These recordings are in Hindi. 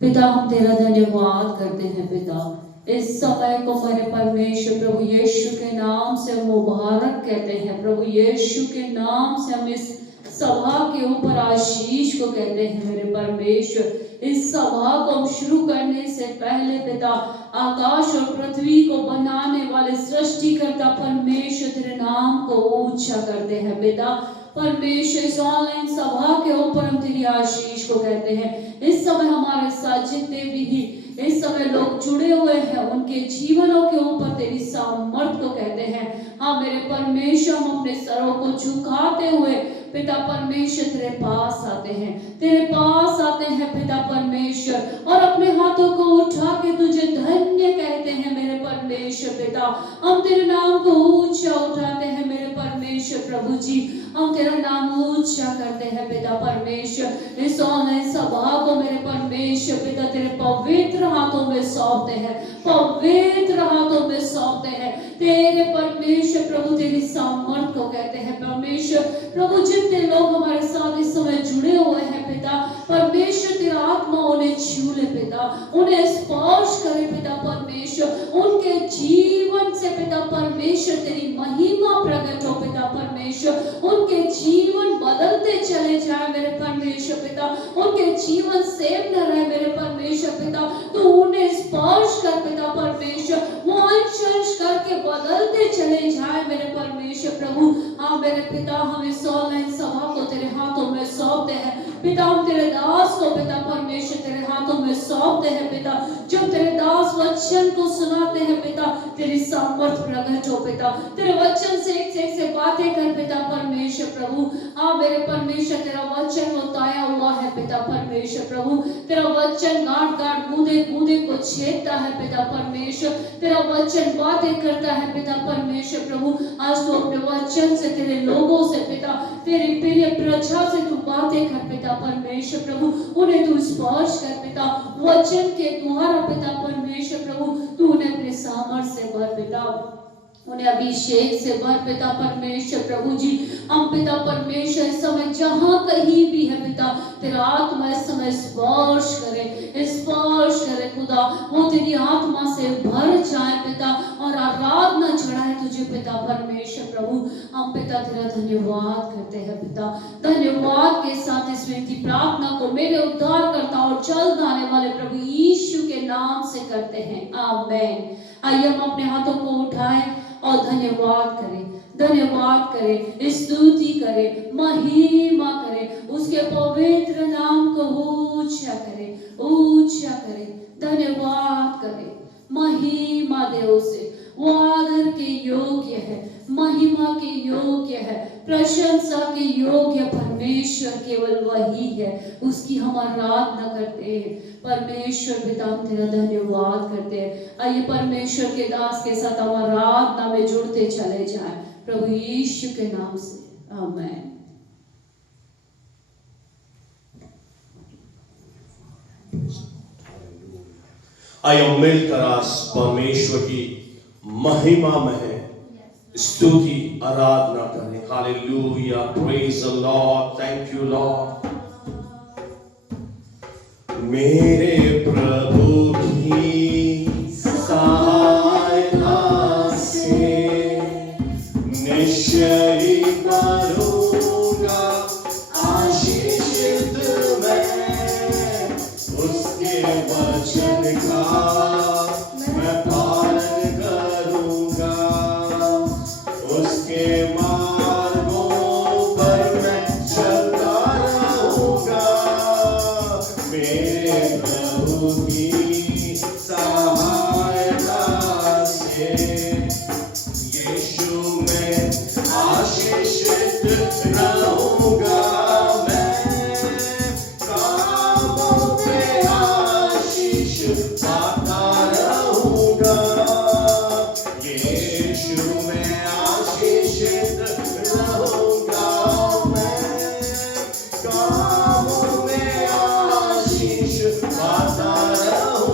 पिता हम तेरा धन्यवाद करते हैं पिता, इस समय को मेरे परमेश्वर प्रभु यीशु के नाम से मुबारक कहते हैं। प्रभु यीशु के नाम से हम इस सभा के ऊपर आशीष को कहते हैं मेरे परमेश्वर। इस सभा को हम शुरू करने से पहले पिता, आकाश और पृथ्वी को बनाने वाले सृष्टिकर्ता परमेश्वर तेरे नाम को ऊंचा करते हैं पिता। परमेश्वर इस ऑनलाइन सभा के ऊपर हम तेरी आशीष को कहते हैं। इस समय हमारे साथ जितने भी इस समय लोग जुड़े हुए हैं, उनके जीवनों के ऊपर तेरी सामर्थ को कहते हैं। हाँ मेरे परमेश्वर, हम अपने सरों को झुकाते हुए पिता परमेश्वर तेरे पास आते हैं, तेरे पास आते हैं पिता परमेश्वर, और अपने हाथों को उठा के तुझे धन्य कहते हैं मेरे परमेश्वर पिता। हम तेरे नाम को ऊंचा उठाते हैं मेरे परमेश्वर प्रभु जी, हम तेरा नाम ऊंचा करते हैं पिता परमेश्वर। इस ऑनलाइन सभा को मेरे परमेश्वर पिता तेरे पवित्र हाथों में सौंपते हैं, पवित्र हाथों में सौंपते हैं तेरे परमेश्वर प्रभु। तेरी सामर्थ को कहते हैं परमेश्वर प्रभु। जितने लोग हमारे साथ इस समय जुड़े हुए हैं पिता परमेश्वर, तेरा आत्मा उन्हें छू ले पिता, उन्हें स्पर्श करे पिता परमेश्वर। उनके जीवन से पिता परमेश्वर तेरी महिमा प्रकट हो पिता परमेश्वर। उनके जीवन बदलते चले जाए मेरे परमेश्वर पिता, उनके जीवन सेव न रहे मेरे परमेश्वर पिता। तो उन्हें स्पर्श कर पिता परमेश्वर, वो अंश करके बदलते चले जाए मेरे परमेश्वर प्रभु। हाँ मेरे पिता, हम इस ऑनलाइन सभा को तेरे हाथों में सौंपते हैं पिता। हम तेरे दास को पिता परमेश्वर तेरे हाथों में सौंपते हैं पिता। जब तेरे दास वचन को सुनाते हैं पिता, तेरी सामर्थ प्रकट हो पिता, तेरे वचन से एक से बातें कर पिता परमेश्वर प्रभु। हाँ मेरे परमेश्वर, तेरा वचन उताया हुआ है पिता परमेश्वर प्रभु। तेरा वचन गांठ गांठ बूंदे बूंदे को छेदता है पिता परमेश्वर। तेरा वचन बातें करता है पिता परमेश्वर प्रभु। आज तो अपने वचन से तेरे लोगों से पिता, तेरी प्रिय प्रजा से तू बातें कर पिता परमेश्वर प्रभु। उन्हें तू स्पर्श कर पिता, वचन के द्वारा पिता परमेश्वर प्रभु। तू उन्हें अपने सामर्थ्य से भर पिता, उन्हें अभिषेक से भर पिता परमेश्वर प्रभु जी। हम पिता परमेश्वर इस समय जहां कहीं भी है पिता, तेरा आत्मा इस समय स्पर्श करे, स्पर्श करे खुदा। वो तेरी आत्मा से भर जाए पिता और आराधना चढ़ाए तुझे पिता परमेश्वर प्रभु। हम पिता तेरा धन्यवाद करते हैं पिता। धन्यवाद के साथ इस विनती प्रार्थना को मेरे उद्धारकर्ता और जल्द आने वाले प्रभु यीशु के नाम से करते हैं, आमीन। आइए हम अपने हाथों को उठाएं और धन्यवाद करें, धन्यवाद करें, स्तुति करें, महिमा करें, उसके पवित्र नाम को ऊंचा करें, ऊंचा करें, धन्यवाद करें, महिमा दे उसे। वो आदर के योग्य है, महिमा के योग्य है, प्रशंसा के योग्य परमेश्वर केवल वही है, उसकी हम आराधना करते हैं परमेश्वर पिता। हम तेरा धन्यवाद करते हैं। आइए परमेश्वर के दास के साथ हम आराधना में जुड़ते चले जाएं प्रभु यीशु के नाम से, आमीन। आइए मिलकर आज परमेश्वर की महिमा में स्तुति आराधना करें। Hallelujah, praise the Lord, thank you Lord. मेरे प्रभु की सहायता से निश्चय करूंगा आशीषित मैं, उसके वचन का मैं पालन करूंगा, उसके मार्गों पर मैं चलता रहूंगा। मेरे प्रभु की सहायता से यीशु में आशीषित रहूंगा। मैं कामों पे आशीष पाता रहूंगा। यीशु में आशीषित रहूंगा। मैं कामों में आशीष पाता रहूंगा।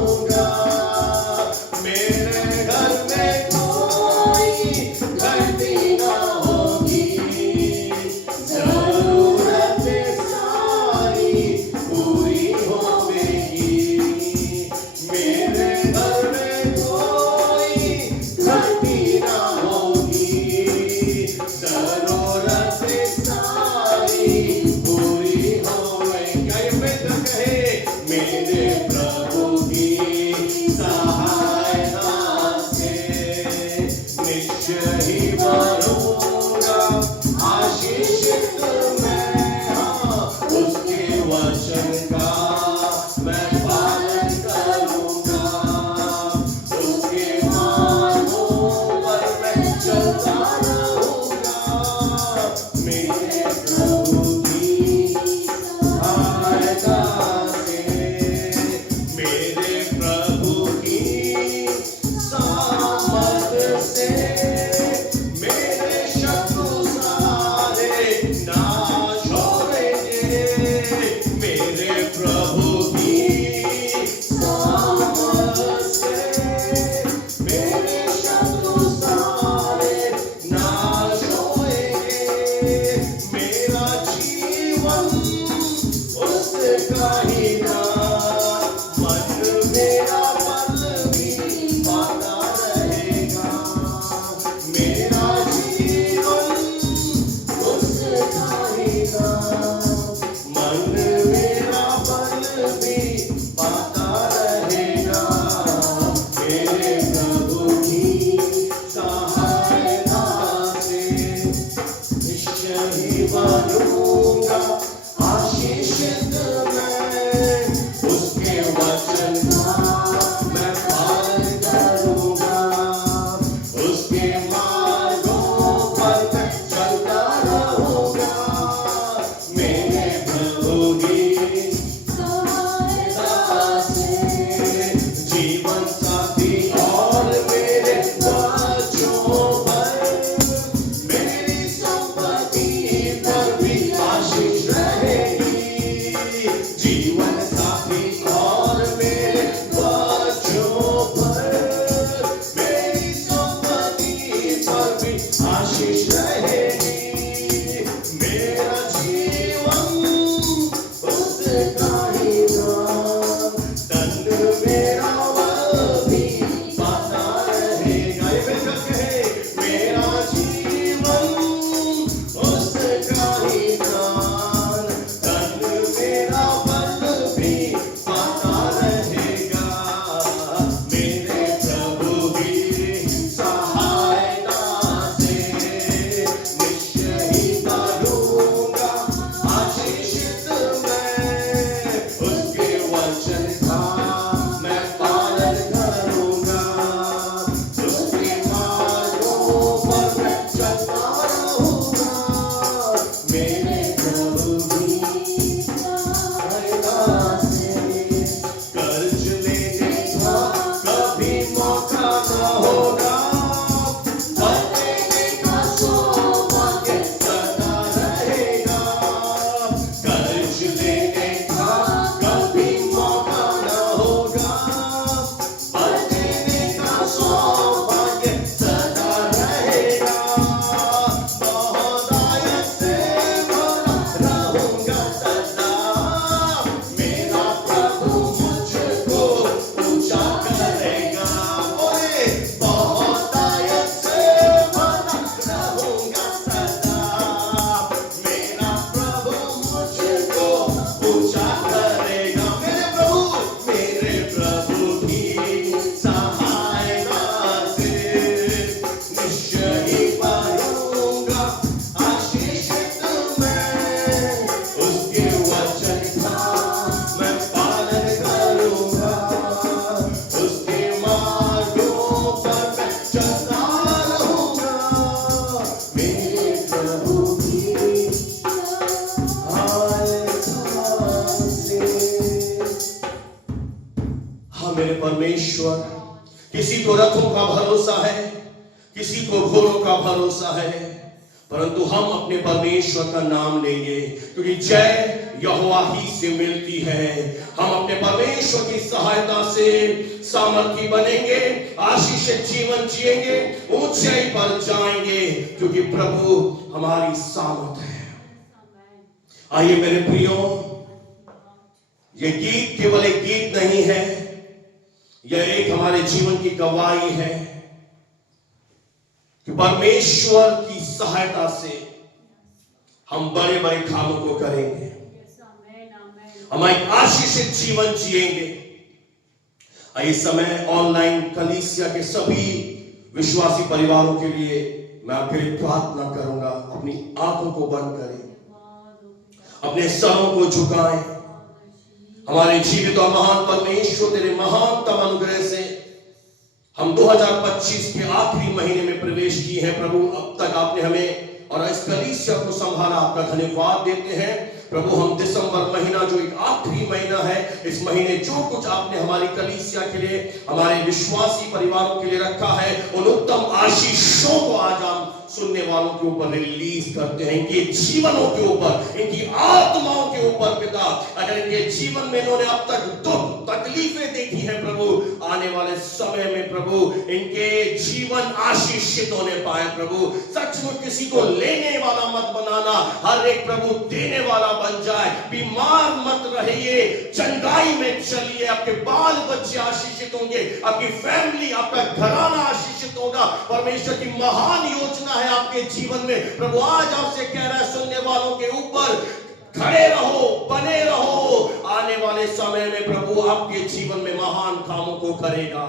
उसका ही नाम, मन मेरा पल भी पाता रहेगा, मेरा जीवन उसका ही नाम, मन मेरा पल भी पाता रहेगा, मेरे प्रभु की सहायता से निश्चय ही बनूंगा आशीषित मैं, उसके वचन का मैं पालन करूंगा, उसके मार्गों पर मैं चलता रहूंगा, मेरे प्रभु की सहायता से जीवन साथी और मेरे बच्चों पर, मेरी संपत्ति पर भी आशीष रहेगी, जीवन साथी और मेरे बच्चों पर, मेरी संपत्ति पर भी आशीष रहेगी, मेरा जीवन उसका ही नाम, तन मेरा वह भी पाता रहेगा, ये मिलकर कहे, मेरा जीवन उसका ही नाम, तन मेरा बल भी पाता रहेगा, मेरे प्रभु की सहायता से निश्चय ही बनूंगा आशीषित मैं, उसके वचन का मैं पालन करूंगा, उसके मार्गों पर मैं चलता रहूंगा, मेरे प्रभु की सहायता से कर्ज लेने का कभी मौका न होगा, पर देने का सौभाग्य सदा रहेगा, कर्ज लेने का कभी मौका न होगा, पर देने का सौभाग्य सदा रहेगा, बहुदायक से भरा रहूंगा सदा, मेरा प्रभु मुझको ऊंचा करेगा, बोले बहुदायक से भरा रहूंगा सदा, मेरा प्रभु मुझको ऊंचा करेगा, मेरे प्रभु की सहायता से निश्चय ही बनूंगा आशीषित मैं, उसके वचन का मैं पालन करूंगा, उसके मार्गों पर मैं चलता रहूंगा, मेरे प्रभु की सहायता से। हाँ मेरे परमेश्वर, किसी को रथों का भरोसा है, किसी को घोड़ों का भरोसा है, परंतु हम अपने परमेश्वर का नाम लेंगे, क्योंकि जय यहोवा ही से मिलती है। हम अपने परमेश्वर की सहायता से सामर्थी बनेंगे, आशीषित जीवन जिएंगे, ऊंचाई पर जाएंगे, क्योंकि प्रभु हमारी सामर्थ है। आइए मेरे प्रियो, ये गीत केवल एक गीत नहीं है, यह एक हमारे जीवन की गवाही है कि परमेश्वर की सहायता से हम बड़े बड़े कामों को करेंगे, हम एक आशीषित जीवन जिएंगे। इस समय ऑनलाइन कलीसिया के सभी विश्वासी परिवारों के लिए मैं आपके लिए प्रार्थना करूंगा। अपनी आंखों को बंद करें, अपने सरों को झुकाएं। हमारे जीवित और महान परमेश्वर, तेरे महानतम अनुग्रह से हम 2025 के आखिरी महीने में प्रवेश किए हैं। प्रभु, अब तक आपने हमें और इस कलीसिया को संभाला, आपका धन्यवाद देते हैं। प्रभु, हम दिसंबर महीना जो एक आखिरी महीना है, इस महीने जो कुछ आपने हमारी कलीसिया के लिए, हमारे विश्वासी परिवारों के लिए रखा है, उन उत्तम आशीषों को आज हम सुनने वालों के ऊपर रिलीज करते हैं, इनके जीवनों के ऊपर, इनकी आत्माओं के ऊपर। पिता, अगर इनके जीवन में इन्होंने अब तक दुख तकलीफें देखी हैं प्रभु, आने आने वाले समय में प्रभु इनके जीवन आशीषित होने पाए प्रभु। सचमुच किसी को लेने वाला मत बनाना, हर एक प्रभु देने वाला बन जाए। बीमार मत रहिए, चंगाई में चलिए, आपके बाल बच्चे आशीषित होंगे, आपकी फैमिली, आपका घराना आशीषित होगा। परमेश्वर की महान योजना है आपके जीवन में। प्रभु आज आपसे कह रहा है, सुनने वालों के ऊपर खड़े रहो, बने रहो। आने वाले समय में प्रभु आपके जीवन में महान कामों को करेगा।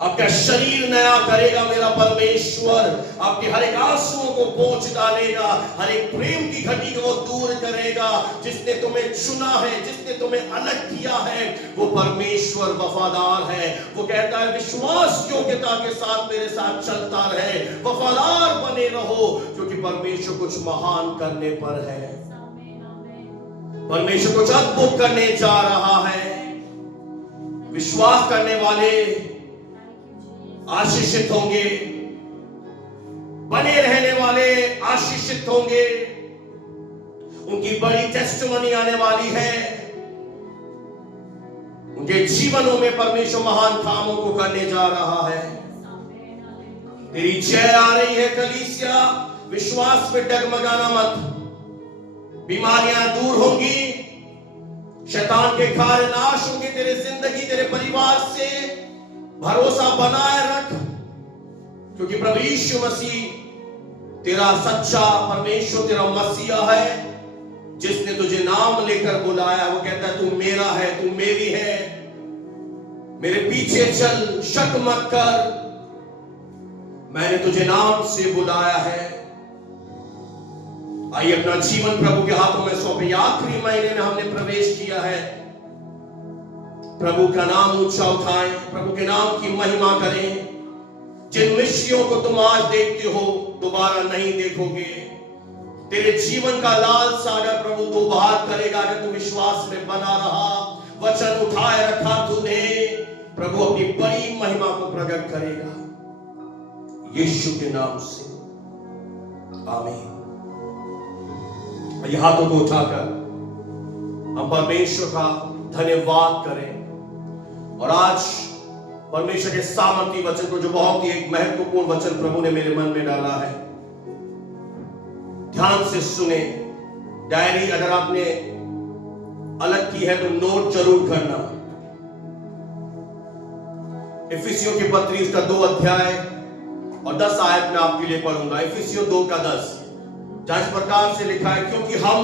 आपका शरीर नया करेगा मेरा परमेश्वर। आपके हर एक आंसुओं को पोंछ डालेगा, हर एक प्रेम की घटी को दूर करेगा। जिसने तुम्हें चुना है, जिसने तुम्हें अलग किया है, वो परमेश्वर वफादार है। वो कहता है विश्वास योग्यता के साथ मेरे साथ चलता रहे, वफादार बने रहो, क्योंकि परमेश्वर कुछ महान करने पर है। परमेश्वर कुछ अद्भुत करने जा रहा है। विश्वास करने वाले आशीषित होंगे, बने रहने वाले आशीषित होंगे। उनकी बड़ी टेस्टिमनी आने वाली है। उनके जीवनों में परमेश्वर महान कामों को करने जा रहा है। तेरी जय आ रही है कलीसिया, विश्वास में डगमगाना मत। बीमारियां दूर होंगी, शैतान के कार्य नाश होंगे। तेरे जिंदगी, तेरे परिवार से भरोसा बनाए रख, क्योंकि प्रभु यीशु मसीह तेरा सच्चा परमेश्वर, तेरा मसीहा है, जिसने तुझे नाम लेकर बुलाया। वो कहता है तू मेरा है, तू मेरी है, मेरे पीछे चल, शक मत कर, मैंने तुझे नाम से बुलाया है। आइए अपना जीवन प्रभु के हाथों में सौंपे। आखिरी महीने में हमने प्रवेश किया है। प्रभु का नाम ऊंचा उठाएं, प्रभु के नाम की महिमा करें। जिन मिस्रियों को तुम आज देखते हो दोबारा नहीं देखोगे। तेरे जीवन का लाल सागर प्रभु दोबारा करेगा अगर तू विश्वास में बना रहा, वचन उठाए रखा तूने। प्रभु अपनी बड़ी महिमा को प्रकट करेगा यीशु के नाम से, आमीन। ये हाथों को उठाकर हम परमेश्वर का धन्यवाद करें और आज परमेश्वर के सामर्थी वचन को, जो बहुत ही एक महत्वपूर्ण वचन प्रभु ने मेरे मन में डाला है, ध्यान से सुने। डायरी अगर आपने अलग की है तो नोट जरूर करना। इफिसियों की पत्री उसका 2 अध्याय और 10 आयत में आपके लिए पढ़ूंगा। इफिसियों 2:10, जहां इस प्रकार से लिखा है, क्योंकि हम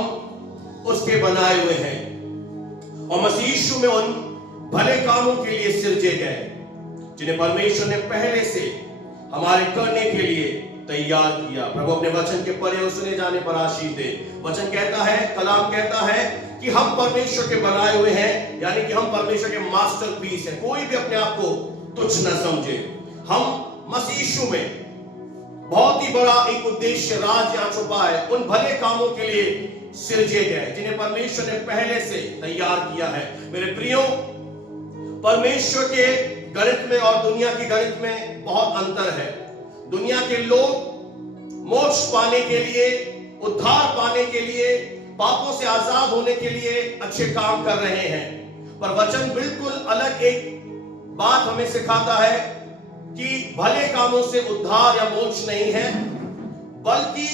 उसके बनाए हुए हैं और मसीह यीशु में उन भले कामों के लिए सिरजे गए जिन्हें परमेश्वर ने पहले से हमारे करने के लिए तैयार किया। प्रभु अपने वचन के पढ़े और सुने जाने पर आशीष दे। वचन कहता है, कलाम कहता है कि हम परमेश्वर के बनाए हुए हैं, यानी कि हम परमेश्वर के मास्टरपीस हैं। कोई भी अपने आप को तुच्छ न समझे। हम मसीह यीशु में बहुत ही बड़ा एक उद्देश्य, राज यहाँ छुपा है। उन भले कामों के लिए सिरजे गए जिन्हें परमेश्वर ने पहले से तैयार किया है। मेरे प्रियो, परमेश्वर के गणित में और दुनिया की गणित में बहुत अंतर है। दुनिया के लोग मोक्ष पाने के लिए, उद्धार पाने के लिए, पापों से आजाद होने के लिए अच्छे काम कर रहे हैं, पर वचन बिल्कुल अलग एक बात हमें सिखाता है कि भले कामों से उद्धार या मोक्ष नहीं है, बल्कि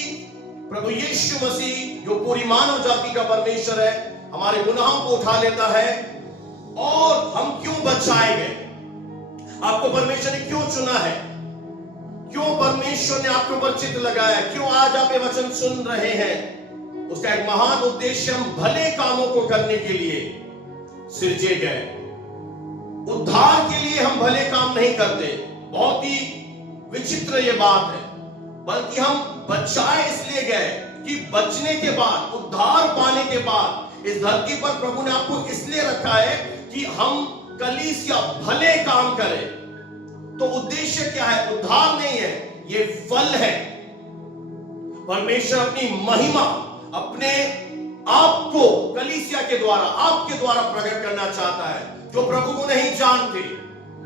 प्रभु यीशु मसीह जो पूरी मानव जाति का परमेश्वर है, हमारे गुनाहों को उठा लेता है और हम क्यों बचाए गए। आपको परमेश्वर ने क्यों चुना है, क्यों परमेश्वर ने आपके ऊपर चित्त लगाया, क्यों आज आप ये वचन सुन रहे हैं, उसका एक महान उद्देश्य हम भले कामों को करने के लिए सिरजे गए। उद्धार के लिए हम भले काम नहीं करते, बहुत ही विचित्र ये बात है, बल्कि हम बचाए इसलिए गए कि बचने के बाद, उद्धार पाने के बाद इस धरती पर प्रभु ने आपको इसलिए रखा है कि हम कलीसिया भले काम करें। तो उद्देश्य क्या है? उद्धार नहीं है, ये फल है। परमेश्वर अपनी महिमा अपने आप को कलीसिया के द्वारा, आपके द्वारा प्रकट करना चाहता है, जो प्रभु को नहीं जानते।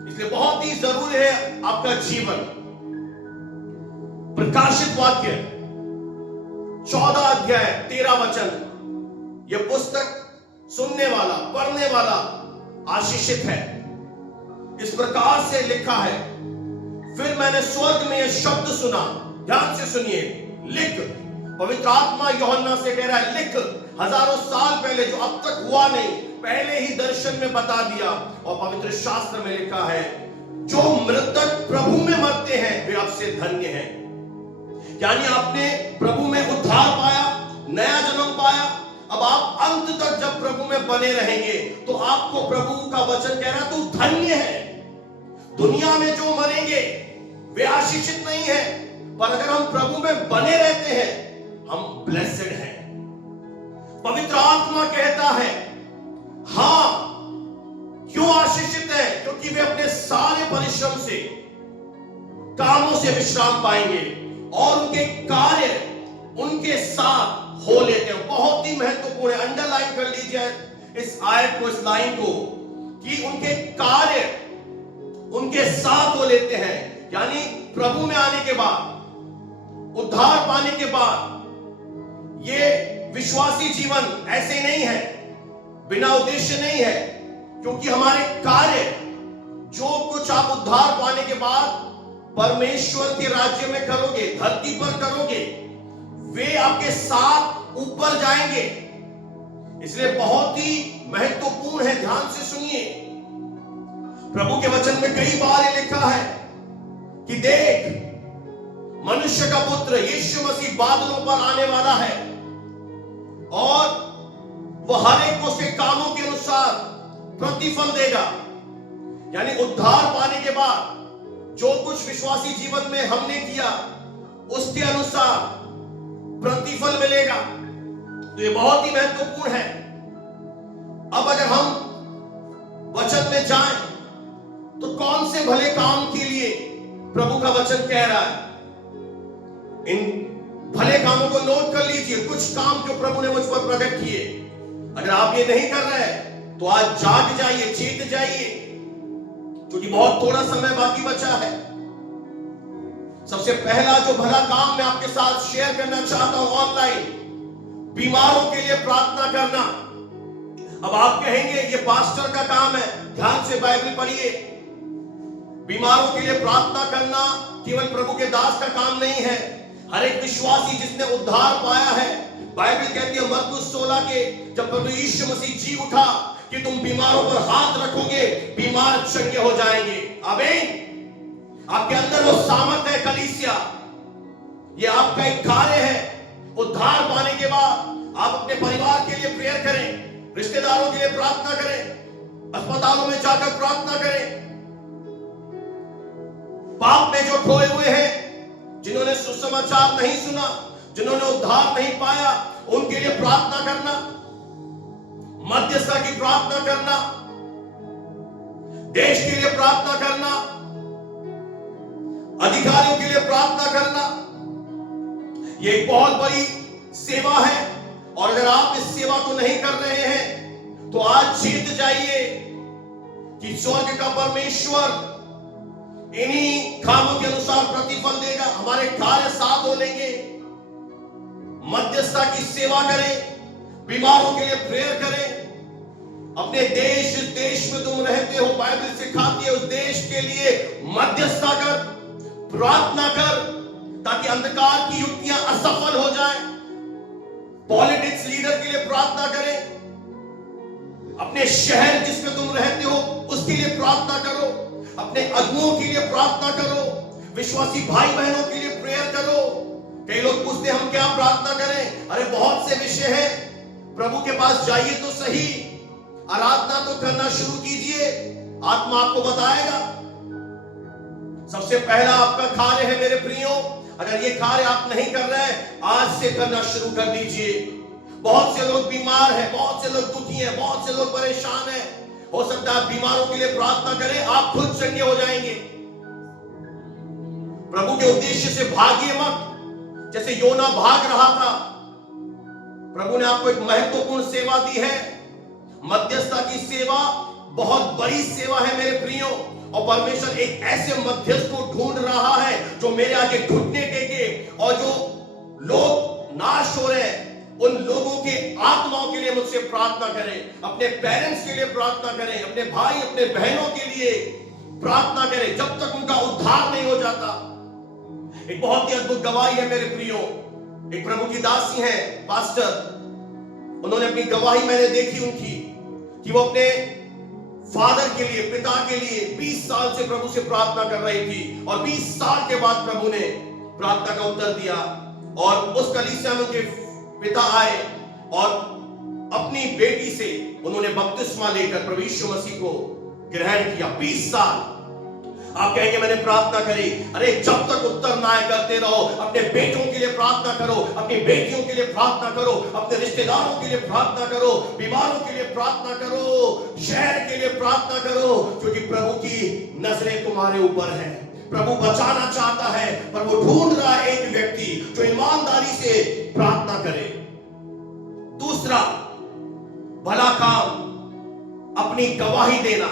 इसलिए बहुत ही जरूरी है आपका जीवन। प्रकाशित वाक्य 14 अध्याय 13 वचन, यह पुस्तक सुनने वाला, पढ़ने वाला आशीषित है। इस प्रकार से लिखा है, फिर मैंने स्वर्ग में यह शब्द सुना, ध्यान से सुनिए, लिख। पवित्र आत्मा यूहन्ना से कह रहा है, लिख। हजारों साल पहले, जो अब तक हुआ नहीं, पहले ही दर्शन में बता दिया। और पवित्र शास्त्र में लिखा है, जो मृतक प्रभु में मरते हैं वे अब से धन्य हैं। यानी आपने प्रभु में उद्धार पाया, नया जन्म पाया। अब आप अंत तक जब प्रभु में बने रहेंगे तो आपको प्रभु का वचन कह रहा, तू धन्य है। दुनिया में जो मरेंगे वे आशीषित नहीं है, पर अगर हम प्रभु में बने रहते हैं हम ब्लेसेड हैं। पवित्र आत्मा कहता है, हां, क्यों आशीषित है? क्योंकि वे अपने सारे परिश्रम से, कामों से विश्राम पाएंगे और उनके कार्य उनके साथ हो लेते हैं। बहुत ही महत्वपूर्ण है, अंडरलाइन कर लीजिए इस आयत को, इस लाइन को, कि उनके कार्य उनके साथ हो लेते हैं। यानी प्रभु में आने के बाद, उद्धार पाने के बाद, ये विश्वासी जीवन ऐसे नहीं है, बिना उद्देश्य नहीं है। क्योंकि हमारे कार्य, जो कुछ आप उद्धार पाने के बाद परमेश्वर के राज्य में करोगे, धरती पर करोगे, वे आपके साथ ऊपर जाएंगे। इसलिए बहुत ही महत्वपूर्ण है, ध्यान से सुनिए। प्रभु के वचन में कई बार ये लिखा है कि देख, मनुष्य का पुत्र यीशु मसीह बादलों पर आने वाला है और वह हर एक को उसके कामों के अनुसार प्रतिफल देगा। यानी उद्धार पाने के बाद जो कुछ विश्वासी जीवन में हमने किया उसके अनुसार प्रतिफल मिलेगा। तो ये बहुत ही महत्वपूर्ण है। अब अगर हम वचन में जाएं तो कौन से भले काम के लिए प्रभु का वचन कह रहा है, इन भले कामों को नोट कर लीजिए। कुछ काम जो प्रभु ने मुझ पर प्रकट किए, अगर आप ये नहीं कर रहे हैं तो आज जाग जाइए, चेत जाइए, क्योंकि बहुत थोड़ा समय बाकी बचा है। सबसे पहला जो भला काम मैं आपके साथ शेयर करना चाहता हूं ऑनलाइन, बीमारों के लिए प्रार्थना करना। अब आप कहेंगे ये पास्टर का काम है, ध्यान से बाइबल पढ़िए। बीमारों के लिए प्रार्थना करना केवल प्रभु के दास का काम नहीं है। हर एक विश्वासी जिसने उद्धार पाया है, बाइबल कहती है मरकुस 16 के, जब प्रभु यीशु मसीह जी उठा, कि तुम बीमारों पर हाथ रखोगे, बीमार चंगे हो जाएंगे। आमीन। आपके अंदर वो सामर्थ है कलीसिया, ये आपका एक कार्य है। उद्धार पाने के बाद आप अपने परिवार के लिए प्रेयर करें, रिश्तेदारों के लिए प्रार्थना करें, अस्पतालों में जाकर प्रार्थना करें। पाप में जो खोए हुए हैं, जिन्होंने सुसमाचार नहीं सुना, जिन्होंने उद्धार नहीं पाया, उनके लिए प्रार्थना करना, मध्यस्थता की प्रार्थना करना, देश के लिए प्रार्थना करना, अधिकारियों के लिए प्रार्थना करना। यह एक बहुत बड़ी सेवा है। और अगर आप इस सेवा को नहीं कर रहे हैं तो आज जीत जाइए कि स्वर्ग का परमेश्वर इन्हीं कामों के अनुसार प्रतिफल देगा। हमारे कार्य साथ हो लेंगे। मध्यस्थता की सेवा करें, बीमारों के लिए प्रेयर करें। अपने देश, जिस देश में तुम रहते हो, बाइबल सिखाती है उस देश के लिए मध्यस्थता कर, प्रार्थना कर, ताकि अंधकार की युक्तियां असफल हो जाएं। पॉलिटिक्स लीडर के लिए प्रार्थना करें। अपने शहर जिसमें तुम रहते हो उसके लिए प्रार्थना करो। अपने अगुओं के लिए प्रार्थना करो। विश्वासी भाई बहनों के लिए प्रेयर करो। कई लोग पूछते हैं हम क्या प्रार्थना करें? अरे बहुत से विषय हैं, प्रभु के पास जाइए तो सही, आराधना तो करना शुरू कीजिए, आत्मा आपको बताएगा। सबसे पहला आपका कार्य है मेरे प्रियो, अगर ये कार्य आप नहीं कर रहे हैं, आज से करना शुरू कर दीजिए। बहुत से लोग बीमार हैं, बहुत से लोग दुखी हैं, बहुत से लोग परेशान हैं। हो सकता है बीमारों के लिए प्रार्थना करें, आप खुद चंगे हो जाएंगे। प्रभु के उद्देश्य से भागिए मत। जैसे योना भाग रहा था, प्रभु ने आपको एक महत्वपूर्ण सेवा दी है। मध्यस्थता की सेवा बहुत बड़ी सेवा है मेरे प्रियो, और परमेश्वर एक ऐसे मध्यस्थ को ढूंढ रहा है जो मेरे आगे घुटने टेके, और जो लोग नाश हो रहे हैं उन लोगों के आत्माओं के लिए मुझसे प्रार्थना करें। अपने पेरेंट्स के लिए प्रार्थना करें, अपने भाई अपने बहनों के लिए प्रार्थना करें जब तक उनका उद्धार नहीं हो जाता। एक बहुत ही अद्भुत गवाही है मेरे प्रियो, एक प्रभु की दासी है पास्टर, उन्होंने अपनी गवाही मैंने देखी उनकी कि वो अपने फादर के लिए, पिता के लिए 20 साल से प्रभु से प्रार्थना कर रही थी और 20 साल के बाद प्रभु ने प्रार्थना का उत्तर दिया और उस कलीसिया में उनके पिता आए और अपनी बेटी से उन्होंने बपतिस्मा लेकर प्रभु यीशु मसीह को ग्रहण किया। 20 साल। आप कहेंगे मैंने प्रार्थना करी, अरे जब तक उत्तर ना आए करते रहो। अपने बेटों के लिए प्रार्थना करो, अपनी बेटियों के लिए प्रार्थना करो, अपने रिश्तेदारों के लिए प्रार्थना करो, बीमारों के लिए प्रार्थना करो, शहर के लिए प्रार्थना करो, क्योंकि प्रभु की नजरें तुम्हारे ऊपर है। प्रभु बचाना चाहता है, पर वो ढूंढ रहा है एक व्यक्ति जो ईमानदारी से प्रार्थना करे। दूसरा भला काम, अपनी गवाही देना,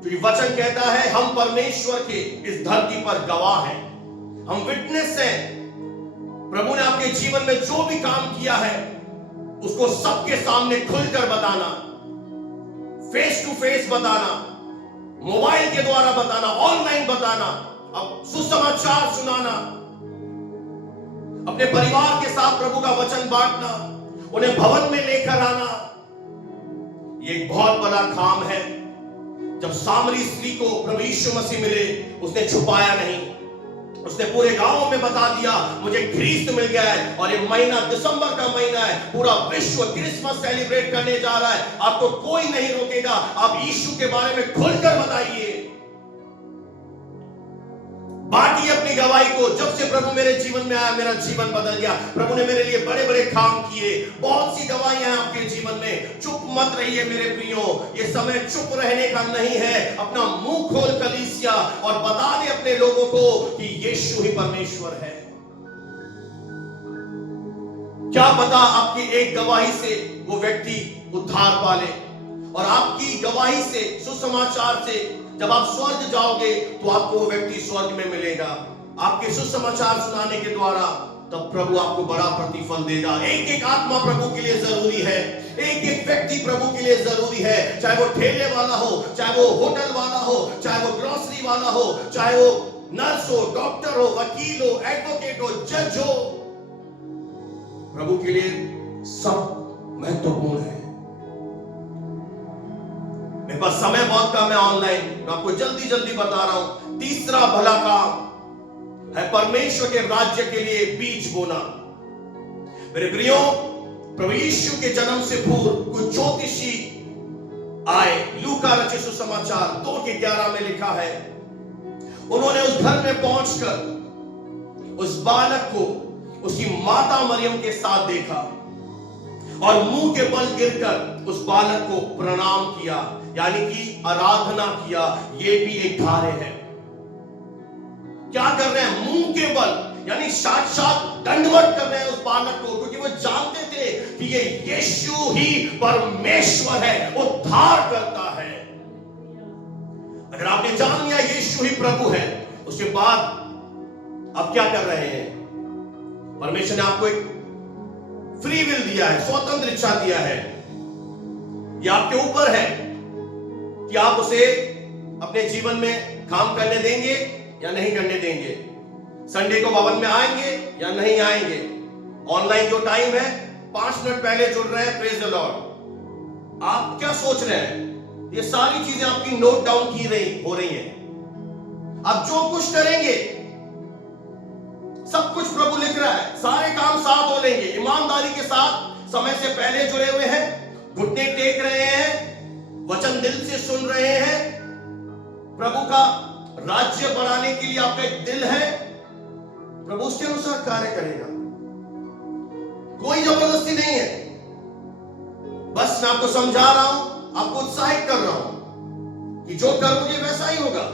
क्योंकि वचन कहता है हम परमेश्वर के इस धरती पर गवाह हैं, हम विटनेस हैं। प्रभु ने आपके जीवन में जो भी काम किया है उसको सबके सामने खुलकर बताना, फेस टू फेस बताना, मोबाइल के द्वारा बताना, ऑनलाइन बताना, अब सुसमाचार सुनाना, अपने परिवार के साथ प्रभु का वचन बांटना, उन्हें भवन में लेकर आना। ये एक बहुत बड़ा काम है। जब सामरी स्त्री को प्रभु यीशु मसीह मिले, उसने छुपाया नहीं, उसने पूरे गांव में बता दिया मुझे ख्रीस्त मिल गया है। और ये महीना दिसंबर का महीना है, पूरा विश्व क्रिसमस सेलिब्रेट करने जा रहा है, आपको कोई नहीं रोकेगा। आप यीशु के बारे में खुलकर बताइए, बांटिए अपनी गवाही को। जब से प्रभु मेरे जीवन में आया मेरा जीवन बदल गया, प्रभु ने मेरे लिए बड़े बड़े काम किए। बहुत सी गवाहियां हैं आपके जीवन में। चुप मत रहिए मेरे प्रियो, ये समय चुप रहने का नहीं है। अपना मुंह खोल कलीसिया और बता दे अपने लोगों को कि यीशु ही परमेश्वर है। क्या पता आपकी एक गवाही से वो व्यक्ति उद्धार पाले, और आपकी गवाही से, सुसमाचार से जब आप स्वर्ग जाओगे तो आपको वो व्यक्ति स्वर्ग में मिलेगा। आपके सुसमाचार सुनाने के द्वारा तब प्रभु आपको बड़ा प्रतिफल देगा। एक एक आत्मा प्रभु के लिए जरूरी है, एक एक व्यक्ति प्रभु के लिए जरूरी है। चाहे वो ठेले वाला हो, चाहे वो होटल वाला हो, चाहे वो ग्रोसरी वाला हो, चाहे वो नर्स हो, डॉक्टर हो, वकील हो, एडवोकेट हो, जज हो, प्रभु के लिए सब महत्वपूर्ण है। मेरे पास समय बहुत कम है ऑनलाइन, मैं आपको जल्दी जल्दी बता रहा हूं। तीसरा भला काम है परमेश्वर के राज्य के लिए बीज बोना। मेरे प्रियो, प्रभु यीशु के जन्म से पूर्व कुछ ज्योतिषी आए। लूका रचित सुसमाचार 2:11 में लिखा है, उन्होंने उस घर में पहुंचकर उस बालक को उसकी माता मरियम के साथ देखा और मुंह के बल गिरकर उस बालक को प्रणाम किया, यानी कि आराधना किया। ये भी एक कार्य है। क्या कर रहे हैं? मुंह के बल, यानी साक्षात दंडवत कर रहे हैं उस बालक को, क्योंकि वो जानते थे कि ये यीशु ही परमेश्वर है, उद्धार करता है। अगर आपने जान लिया यीशु ही प्रभु है, उसके बाद आप क्या कर रहे हैं? परमेश्वर ने आपको एक फ्री विल दिया है, स्वतंत्र इच्छा दिया है। यह आपके ऊपर है कि आप उसे अपने जीवन में काम करने देंगे या नहीं करने देंगे। संडे को भवन में आएंगे या नहीं आएंगे। ऑनलाइन जो टाइम है 5 मिनट पहले जुड़ रहे हैं, प्रेज द लॉर्ड। आप क्या सोच रहे हैं? ये सारी चीजें आपकी नोट डाउन हो रही हैं। आप जो कुछ करेंगे सब कुछ प्रभु लिख रहा है। सारे काम साथ हो लेंगे, ईमानदारी के साथ समय से पहले जुड़े हुए हैं, घुटने टेक रहे हैं, वचन दिल से सुन रहे हैं। प्रभु का राज्य बढ़ाने के लिए आपका एक दिल है, प्रभु उसके अनुसार कार्य करेगा। कोई जबरदस्ती नहीं है, बस मैं आपको समझा रहा हूं, आपको उत्साहित कर रहा हूं कि जो करोगे वैसा ही होगा।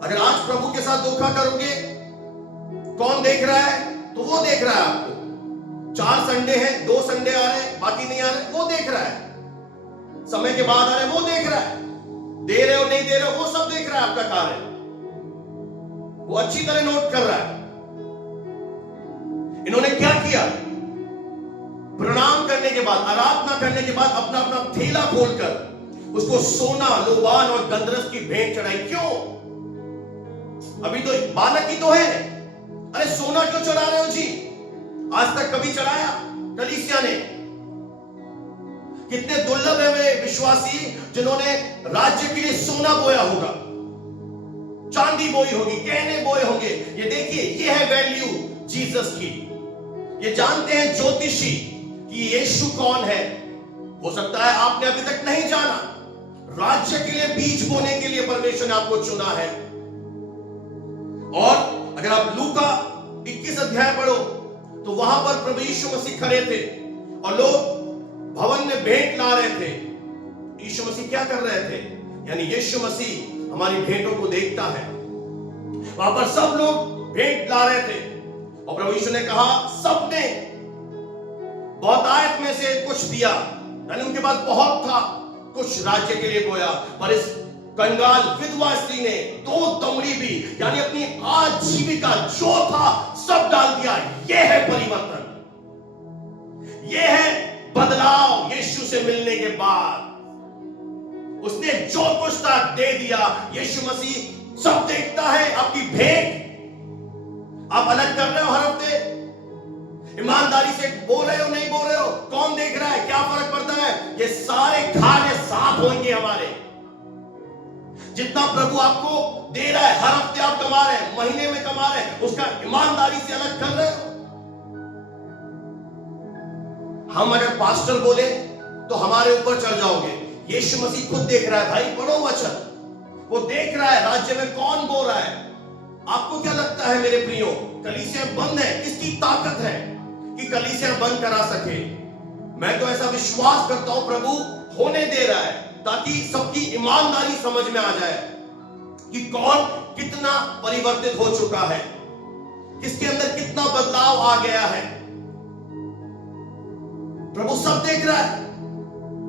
अगर आज प्रभु के साथ धोखा करोगे, कौन देख रहा है? तो वो देख रहा है आपको। 4 संडे हैं, 2 संडे आ रहे हैं, बाकी नहीं आ रहे, वो देख रहा है। समय के बाद आ रहे, वो देख रहा है। दे रहे हो नहीं दे रहे हो, वो सब देख रहा है आपका कार्य, वो अच्छी तरह नोट कर रहा है। इन्होंने क्या किया? प्रणाम करने के बाद, आराधना करने के बाद अपना अपना थैला खोलकर उसको सोना, लोबान और गंधरस की भेंट चढ़ाई। क्यों? अभी तो बालक ही तो है। अरे सोना क्यों चढ़ा रहे हो जी? आज तक कभी चढ़ाया कलीसिया ने? कितने दुर्लभ है वे विश्वासी जिन्होंने राज्य के लिए सोना बोया होगा, चांदी बोई होगी, गहने बोए होंगे। ये देखिए, ये है वैल्यू जीसस की। ये जानते हैं ज्योतिषी कि यीशु कौन है। हो सकता है आपने अभी तक नहीं जाना। राज्य के लिए बीज बोने के लिए परमेश्वर ने आपको चुना है। और अगर आप लूका 21 अध्याय पढ़ो तो वहां पर प्रभु यीशु मसीह खड़े थे और लोग भवन में भेंट ला रहे थे। यीशु मसीह क्या कर रहे थे? यानी यीशु मसीह हमारी भेंटों को देखता है। वहां पर सब लोग भेंट ला रहे थे और प्रभु यीशु ने कहा, सबने बहुतायत में से कुछ दिया, यानी उनके पास बहुत था, कुछ राज्य के लिए बोया। पर इस कंगाल विधवा स्त्री ने 2 दमड़ी भी, यानी अपनी आजीविका जो था सब डाल दिया। यह है परिवर्तन, यह है बदलाव। यीशु से मिलने के बाद उसने जो कुछ था दे दिया। यीशु मसीह सब देखता है। आपकी भेंट आप अलग कर रहे हो हर हफ्ते, ईमानदारी से बोल रहे हो नहीं बोल रहे हो, कौन देख रहा है, क्या फर्क पड़ता है? ये सारे खाने साफ होंगे हमारे। जितना प्रभु आपको दे रहा है, हर हफ्ते आप कमा रहे हैं, महीने में कमा रहे हैं, उसका ईमानदारी से अलग कर रहे हो। हम अगर पास्टर बोले तो हमारे ऊपर चढ़ जाओगे। यीशु मसीह खुद देख रहा है, भाई पढ़ो वचन। वो देख रहा है राज्य में कौन बोल रहा है। आपको क्या लगता है मेरे प्रियो, कलीसिया बंद है? किसकी ताकत है कि कलीसिया बंद करा सके? मैं तो ऐसा विश्वास करता हूं प्रभु होने दे रहा है ताकि सबकी ईमानदारी समझ में आ जाए कि कौन कितना परिवर्तित हो चुका है, किसके अंदर कितना बदलाव आ गया है। प्रभु सब देख रहा है।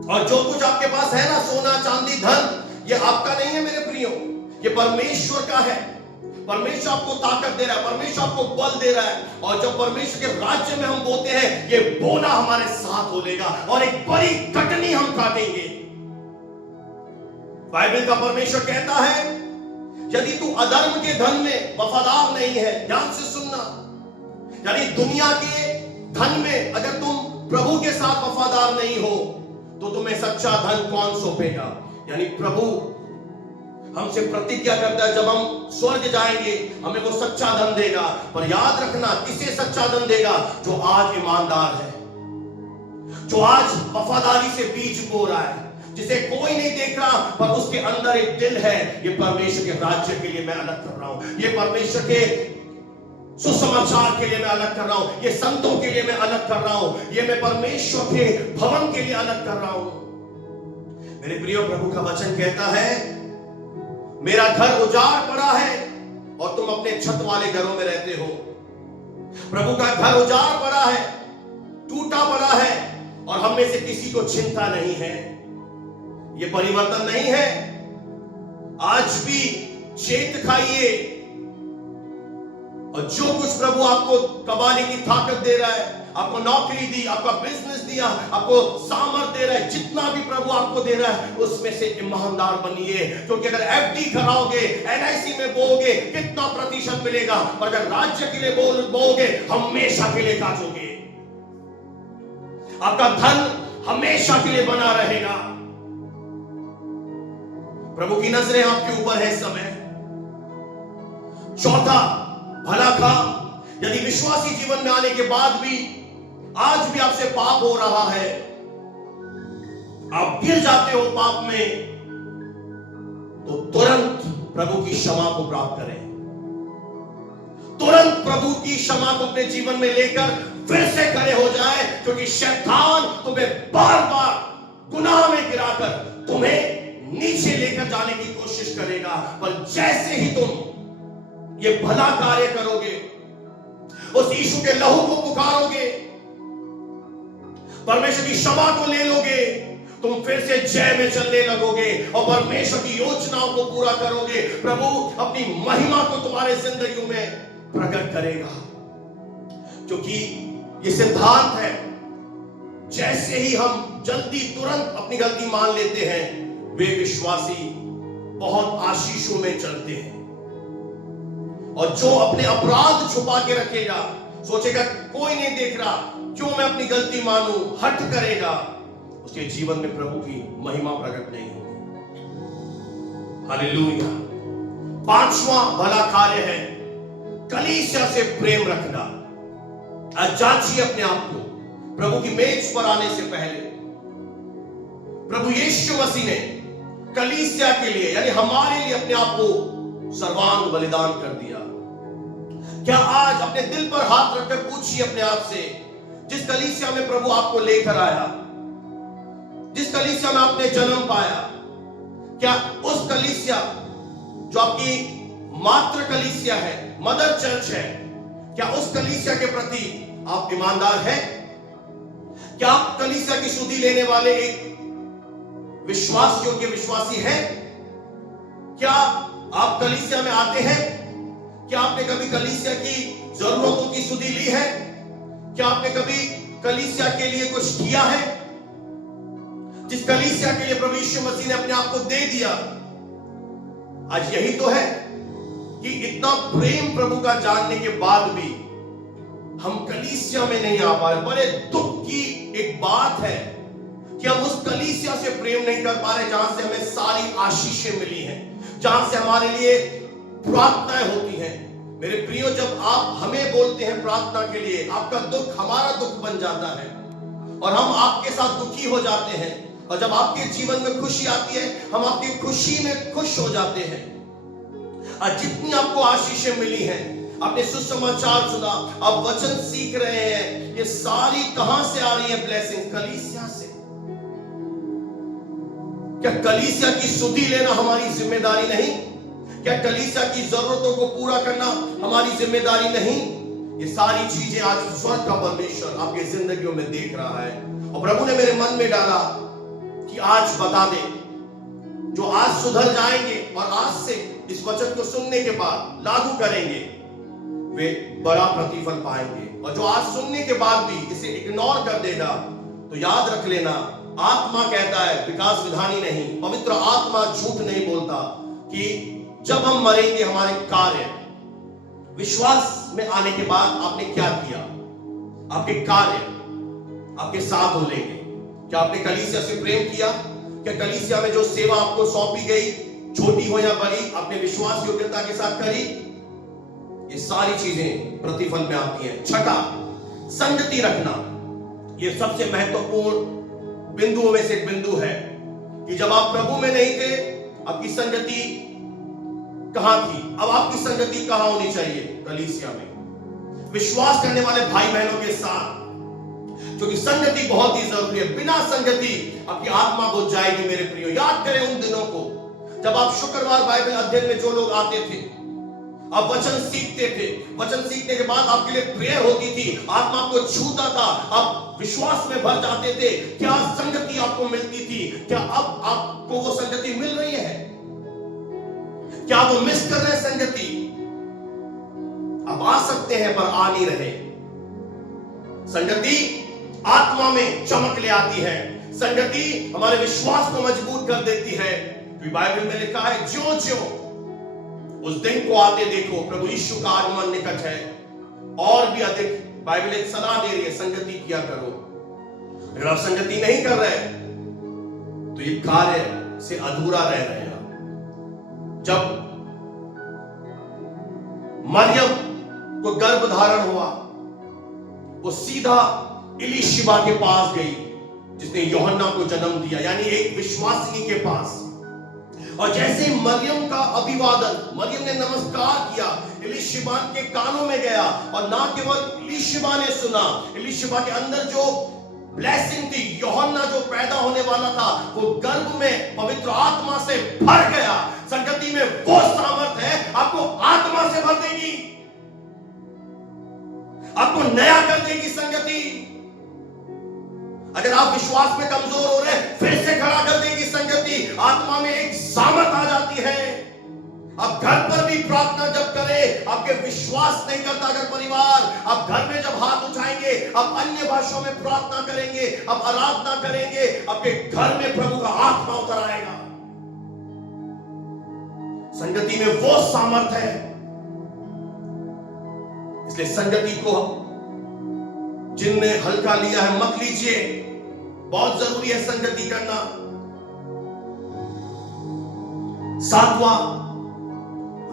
और जो कुछ आपके पास है ना, सोना चांदी धन, ये आपका नहीं है मेरे प्रियो, ये परमेश्वर का है। परमेश्वर आपको ताकत दे रहा है, परमेश्वर आपको बल दे रहा है। और जब परमेश्वर के राज्य में हम बोते हैं, ये बोना हमारे साथ होलेगा और एक बड़ी कटनी हम काटेंगे। बाइबल का परमेश्वर कहता है, यदि तू अधर्म के धन में वफादार नहीं है, ध्यान से सुनना, यानी दुनिया के धन में अगर तुम प्रभु के साथ वफादार नहीं हो तो तुम्हें सच्चा धन कौन सौंपेगा? यानी प्रभु हमसे प्रतिज्ञा करता है, जब हम स्वर्ग जाएंगे हमें वो सच्चा धन देगा। पर याद रखना, किसे सच्चा धन देगा? जो आज ईमानदार है, जो आज वफादारी से बीज बो रहा है, जिसे कोई नहीं देख रहा पर उसके अंदर एक दिल है। ये परमेश्वर के राज्य के लिए मैं अलग कर रहा हूं, ये परमेश्वर के सुसमाचार के लिए मैं अलग कर रहा हूं, ये संतों के लिए मैं अलग कर रहा हूं, ये मैं परमेश्वर के भवन के लिए अलग कर रहा हूं। मेरे प्रियो, प्रभु का वचन कहता है, मेरा घर उजाड़ पड़ा है और तुम अपने छत वाले घरों में रहते हो। प्रभु का घर उजाड़ पड़ा है, टूटा पड़ा है और हम में से किसी को चिंता नहीं है। ये परिवर्तन नहीं है। आज भी चेत खाइए और जो कुछ प्रभु आपको कमाने की ताकत दे रहा है, आपको नौकरी दी, आपका बिजनेस दिया, आपको सामर्थ दे रहा है, जितना भी प्रभु आपको दे रहा है उसमें से ईमानदार बनिए। क्योंकि अगर एफडी कराओगे, एलआईसी में बोओगे, कितना प्रतिशत मिलेगा? पर अगर राज्य के लिए बोओगे, हमेशा के लिए काटोगे। आपका धन हमेशा के लिए बना रहेगा। प्रभु की नजरें आपके ऊपर है इस समय। चौथा, भला काम। यदि विश्वासी जीवन में आने के बाद भी आज भी आपसे पाप हो रहा है, आप गिर जाते हो पाप में, तो तुरंत प्रभु की क्षमा को प्राप्त करें। तुरंत प्रभु की क्षमा को अपने जीवन में लेकर फिर से खड़े हो जाए, क्योंकि शैतान तुम्हें बार बार गुनाह में गिराकर तुम्हें नीचे लेकर जाने की कोशिश करेगा। पर जैसे ही तुम ये भला कार्य करोगे, उस यीशु के लहू को पुकारोगे, परमेश्वर की क्षमा को ले लोगे, तुम फिर से जय में चलने लगोगे और परमेश्वर की योजनाओं को पूरा करोगे। प्रभु अपनी महिमा को तुम्हारे जिंदगी में प्रकट करेगा, क्योंकि ये सिद्धांत है। जैसे ही हम जल्दी तुरंत अपनी गलती मान लेते हैं, वे विश्वासी बहुत आशीषों में चलते हैं। और जो अपने अपराध छुपा के रखेगा, सोचेगा कोई नहीं देख रहा, क्यों मैं अपनी गलती मानूं, हट करेगा, उसके जीवन में प्रभु की महिमा प्रकट नहीं होगी। हालेलुया। पांचवा भला कार्य है कलीसिया से प्रेम रखना। जांचिए अपने आप को। प्रभु की मेज पर आने से पहले प्रभु यीशु मसीह ने कलीसिया के लिए यानी हमारे लिए अपने आप को सर्वांग बलिदान कर दिया। क्या आज अपने दिल पर हाथ रखकर पूछिए अपने आप से, जिस कलीसिया में प्रभु आपको लेकर आया, जिस कलीसिया में आपने जन्म पाया, क्या उस कलीसिया जो आपकी मातृ कलीसिया है, मदर चर्च है, क्या उस कलीसिया के प्रति आप ईमानदार हैं? क्या आप कलीसिया की सुधि लेने वाले एक विश्वास योग्य विश्वासी हैं? क्या आप कलीसिया में आते हैं? क्या आपने कभी कलीसिया की जरूरतों की सुधि ली है? क्या आपने कभी कलीसिया के लिए कुछ किया है? जिस कलीसिया के लिए प्रभु यीशु मसीह ने अपने आप को दे दिया, आज यही तो है कि इतना प्रेम प्रभु का जानने के बाद भी हम कलीसिया में नहीं आ पा रहे। बड़े दुख की एक बात है कि हम उस कलीसिया से प्रेम नहीं कर पा रहे जहां से हमें सारी आशीषें मिली हैं, जहां से हमारे लिए प्रार्थनाएं होती हैं। मेरे प्रियो, जब आप हमें बोलते हैं प्रार्थना के लिए, आपका दुख हमारा दुख बन जाता है और हम आपके साथ दुखी हो जाते हैं। और जब आपके जीवन में खुशी आती है, हम आपकी खुशी में खुश हो जाते हैं। आज जितनी आपको आशीषें मिली हैं, आपने सुसमाचार सुना, आप वचन सीख रहे हैं, ये सारी कहां से आ रही है ब्लेसिंग? कलीसिया से। क्या कलीसिया की सुधि लेना हमारी जिम्मेदारी नहीं? क्या कलीसिया की जरूरतों को पूरा करना हमारी जिम्मेदारी नहीं? ये सारी चीजें आज स्वर्ग का परमेश्वर आपकी जिंदगियों में देख रहा है। और प्रभु ने मेरे मन में डाला कि आज बता दे, जो आज सुधर जाएंगे और आज से इस वचन को सुनने के बाद लागू करेंगे, वे बड़ा प्रतिफल पाएंगे। और जो आज सुनने के बाद भी इसे इग्नोर कर देगा, तो याद रख लेना, आत्मा कहता है, विकास विधानी नहीं, पवित्र आत्मा झूठ नहीं बोलता, कि जब हम मरेंगे हमारे कार्य, विश्वास में आने के बाद आपने क्या किया, आपके कार्य आपके साथ हो लेंगे। क्या आपने कलीसिया से प्रेम किया? क्या कलीसिया में जो सेवा आपको सौंपी गई, छोटी हो या बड़ी, आपने विश्वास योग्यता के साथ करी? ये सारी चीजें प्रतिफल में आती हैं। छठा, संगति रखना। ये सबसे महत्वपूर्ण बिंदुओं में से एक बिंदु है कि जब आप प्रभु में नहीं थे, आपकी संगति कहां थी? अब आपकी संगति कहां होनी चाहिए? कलीसिया में, विश्वास करने वाले भाई बहनों के साथ, क्योंकि संगति बहुत ही जरूरी है। बिना संगति आपकी आत्मा बुझ जाएगी। मेरे प्रियो, याद करें उन दिनों को जब आप शुक्रवार बाइबल अध्ययन में जो लोग आते थे, आप वचन सीखते थे, वचन सीखने के बाद आपके लिए प्रेयर होती थी, आत्मा आपको छूता था, आप विश्वास में भर जाते थे। क्या संगति आपको मिलती थी? क्या अब आपको वो संगति मिल रही है? क्या आप मिस कर रहे हैं संगति? आप आ सकते हैं पर आ नहीं रहे। संगति आत्मा में चमक ले आती है। संगति हमारे विश्वास को मजबूत कर देती है। बाइबल में लिखा है, ज्यों ज्यों उस दिन को आते देखो, प्रभु यीशु का आगमन निकट है, और भी अधिक बाइबल एक सलाह दे रही है, संगति किया करो। अगर आप संगति नहीं कर रहे तो ये कार्य से अधूरा रह रहे हैं। जब मरियम को गर्भ धारण हुआ, वो सीधा इलीशिबा के पास गई, जिसने यूहन्ना को जन्म दिया, यानी एक विश्वासिनी के पास। और जैसे मरियम का अभिवादन, मरियम ने नमस्कार किया, इलीशिबा के कानों में गया, और ना केवल इलीशिबा ने सुना, इलीशिबा के अंदर जो ब्लेसिंग थी, यूहन्ना जो पैदा होने वाला था, वो गर्भ में पवित्र आत्मा से भर गया। संगति में वो सामर्थ है, आपको आत्मा से भर देगी, आपको नया कर देगी संगति। अगर आप विश्वास में कमजोर हो रहे हैं, फिर से खड़ा कर देगी संगति। आत्मा में एक सामर्थ आ जाती है। आप घर पर भी प्रार्थना जब करें, आपके विश्वास नहीं करता अगर परिवार, आप घर में जब हाथ उठाएंगे, आप अन्य भाषाओं में प्रार्थना करेंगे, आप आराधना करेंगे, आपके घर में प्रभु का आत्मा उतर आएगा। संगति में वो सामर्थ है, इसलिए संगति को जिनने हल्का लिया है मत लीजिए। बहुत जरूरी है संगति करना। 7वां,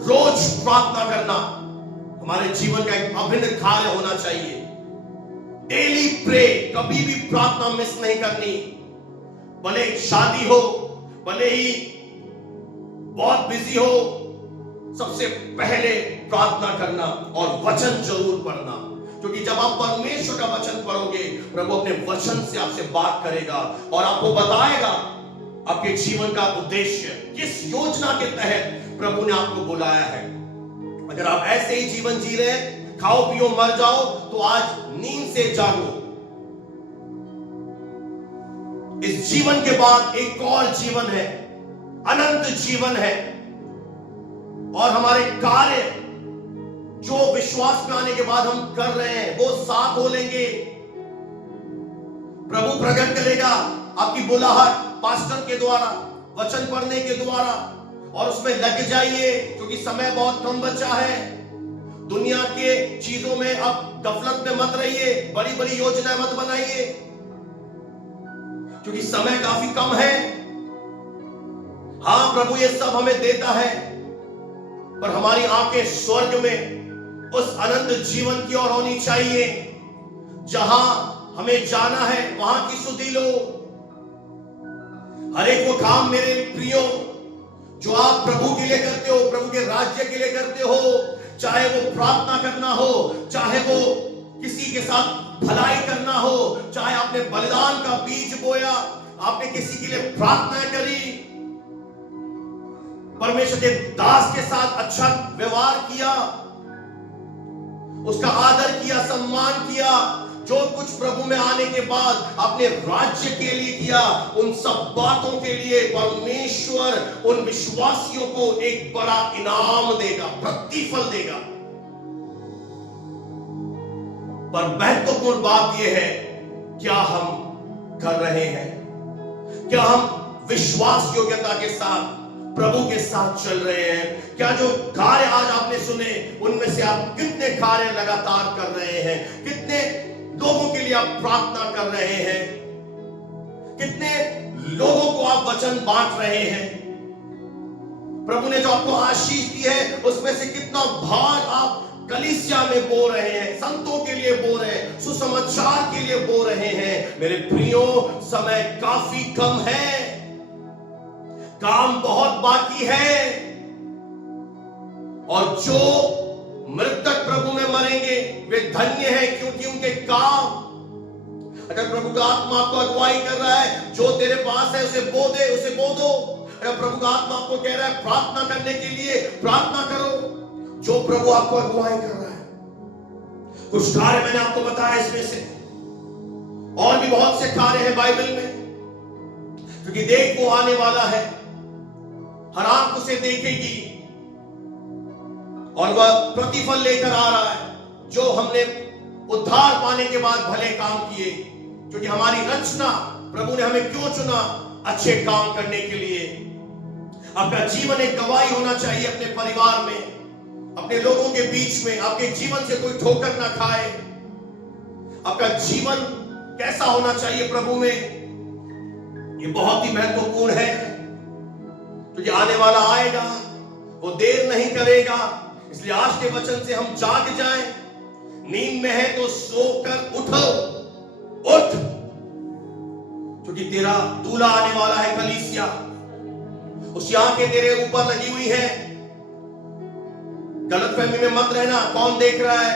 रोज प्रार्थना करना हमारे जीवन का एक अभिन्न कार्य होना चाहिए। डेली प्रे, कभी भी प्रार्थना मिस नहीं करनी। भले शादी हो, भले ही बहुत बिजी हो, सबसे पहले प्रार्थना करना और वचन जरूर पढ़ना, क्योंकि जब आप परमेश्वर का वचन पढ़ोगे, प्रभु अपने वचन से आपसे बात करेगा और आपको बताएगा आपके जीवन का उद्देश्य, किस योजना के तहत प्रभु ने आपको बुलाया है। अगर आप ऐसे ही जीवन जी रहे हैं, खाओ पियो मर जाओ, तो आज नींद से जागो। इस जीवन के बाद एक और जीवन है, अनंत जीवन है, और हमारे कार्य जो विश्वास में आने के बाद हम कर रहे हैं वो साथ हो लेंगे। प्रभु प्रकट करेगा आपकी बुलाहट पास्टर के द्वारा, वचन पढ़ने के द्वारा, और उसमें लग जाइए, क्योंकि समय बहुत कम बचा है। दुनिया के चीजों में अब गफलत में मत रहिए, बड़ी बड़ी योजनाएं मत बनाइए, क्योंकि समय काफी कम है। हां, प्रभु ये सब हमें देता है, पर हमारी आंखें स्वर्ग में उस अनंत जीवन की ओर होनी चाहिए। जहां हमें जाना है वहां की सुधि लो। हर एक वो काम मेरे प्रियो जो आप प्रभु के लिए करते हो, प्रभु के राज्य के लिए करते हो, चाहे वो प्रार्थना करना हो, चाहे वो किसी के साथ भलाई करना हो, चाहे आपने बलिदान का बीज बोया, आपने किसी के लिए प्रार्थना करी, परमेश्वर के दास के साथ अच्छा व्यवहार किया, उसका आदर किया, सम्मान किया, जो कुछ प्रभु में आने के बाद अपने राज्य के लिए किया, उन सब बातों के लिए परमेश्वर उन विश्वासियों को एक बड़ा इनाम देगा, प्रतिफल देगा। पर महत्वपूर्ण बात यह है, क्या हम कर रहे हैं? क्या हम विश्वास योग्यता के साथ प्रभु के साथ चल रहे हैं? क्या जो कार्य आज आपने सुने उनमें से आप कितने कार्य लगातार कर रहे हैं? कितने लोगों के लिए आप प्रार्थना कर रहे हैं? कितने लोगों को आप वचन बांट रहे हैं? प्रभु ने जो आपको आशीष दी है उसमें से कितना भाग आप कलीसिया में बो रहे हैं, संतों के लिए बो रहे हैं, सुसमाचार के लिए बो रहे हैं? मेरे प्रियो, समय काफी कम है, काम बहुत बाकी है, और जो मृतक प्रभु में मरेंगे वे धन्य हैं, क्योंकि उनके काम, अगर प्रभु का आत्मा आपको अगुवाई कर रहा है, जो तेरे पास है उसे बो दे, उसे बो दो। अगर प्रभु का आत्मा आपको कह रहा है प्रार्थना करने के लिए, प्रार्थना करो, जो प्रभु आपको अगुवाई कर रहा है। कुछ कार्य मैंने आपको बताया, इसमें से और भी बहुत से कार्य हैं बाइबल में, क्योंकि देख वो आने वाला है, हर आंख उसे देखेगी और वह प्रतिफल लेकर आ रहा है, जो हमने उद्धार पाने के बाद भले काम किए। क्योंकि हमारी रचना, प्रभु ने हमें क्यों चुना? अच्छे काम करने के लिए। आपका जीवन एक गवाही होना चाहिए अपने परिवार में, अपने लोगों के बीच में। आपके जीवन से कोई ठोकर ना खाए। आपका जीवन कैसा होना चाहिए प्रभु में, ये बहुत ही महत्वपूर्ण है, क्योंकि आने वाला आएगा, वो देर नहीं करेगा। इसलिए आज के वचन से हम जाग जाएं। नींद में है तो सोकर उठो, उठ, क्योंकि तेरा दूल्हा आने वाला है कलीसिया। उसकी आंखें तेरे ऊपर लगी हुई है। गलतफहमी में मत रहना, कौन देख रहा है,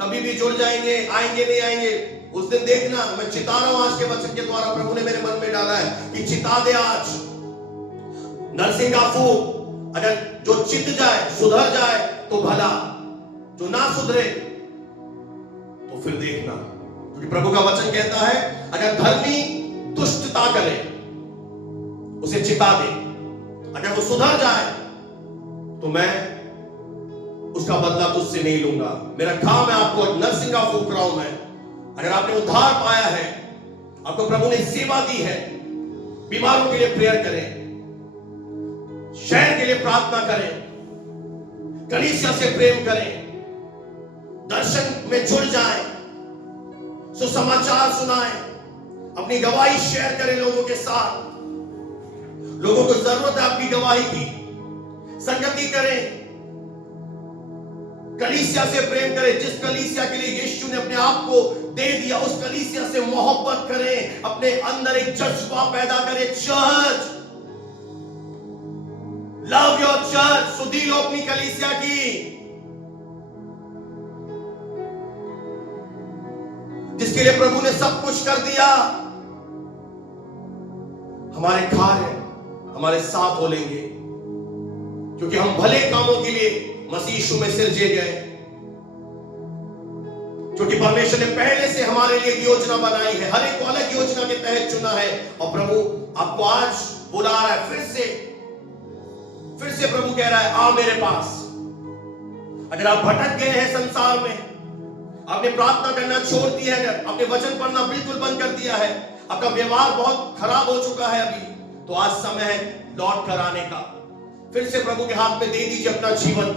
कभी भी जुड़ जाएंगे, आएंगे नहीं आएंगे। उस दिन देखना, मैं चिता रहा हूं आज के वचन के द्वारा, प्रभु ने मेरे मन में डाला है कि चिता दे आज। नरसिंह का फूक, अगर जो चित जाए, सुधर जाए तो भला, जो ना सुधरे तो फिर देखना। क्योंकि प्रभु का वचन कहता है, अगर धर्मी दुष्टता करे उसे चिता दे, अगर वो सुधर जाए तो मैं उसका बदला तुझसे नहीं लूंगा। मेरा काम है आपको नरसिंह का फूक रहा हूं मैं। अगर आपने उद्धार पाया है, आपको प्रभु ने सेवा दी है, बीमारों के लिए प्रेयर करें, शहर के लिए प्रार्थना करें, कलीसिया से प्रेम करें, दर्शन में जुड़ जाएं, सुसमाचार सुनाएं, अपनी गवाही शेयर करें लोगों के साथ। लोगों को जरूरत है आपकी गवाही की। संगति करें, कलीसिया से प्रेम करें। जिस कलीसिया के लिए यीशु ने अपने आप को दे दिया, उस कलीसिया से मोहब्बत करें, अपने अंदर एक जज्बा पैदा करें। चर्च, लव योर चर्च, सुधी लो अपनी कलीसिया की। जिसके लिए प्रभु ने सब कुछ कर दिया। हमारे कार्य हमारे साथ हो लेंगे, क्योंकि हम भले कामों के लिए मसीह यीशु में सिरजे गए, क्योंकि परमेश्वर ने पहले से हमारे लिए योजना बनाई है, हर एक को अलग योजना के तहत चुना है। और प्रभु आपको आज बुला रहा है, फिर से प्रभु कह रहा है, आओ मेरे पास। अगर आप भटक गए हैं संसार में, आपने प्रार्थना करना छोड़ दिया है, अगर आपने वचन पढ़ना बिल्कुल बंद कर दिया है, आपका व्यवहार बहुत खराब हो चुका है अभी, तो आज समय है लौट कर आने का। फिर से प्रभु के हाथ में दे दीजिए अपना जीवन,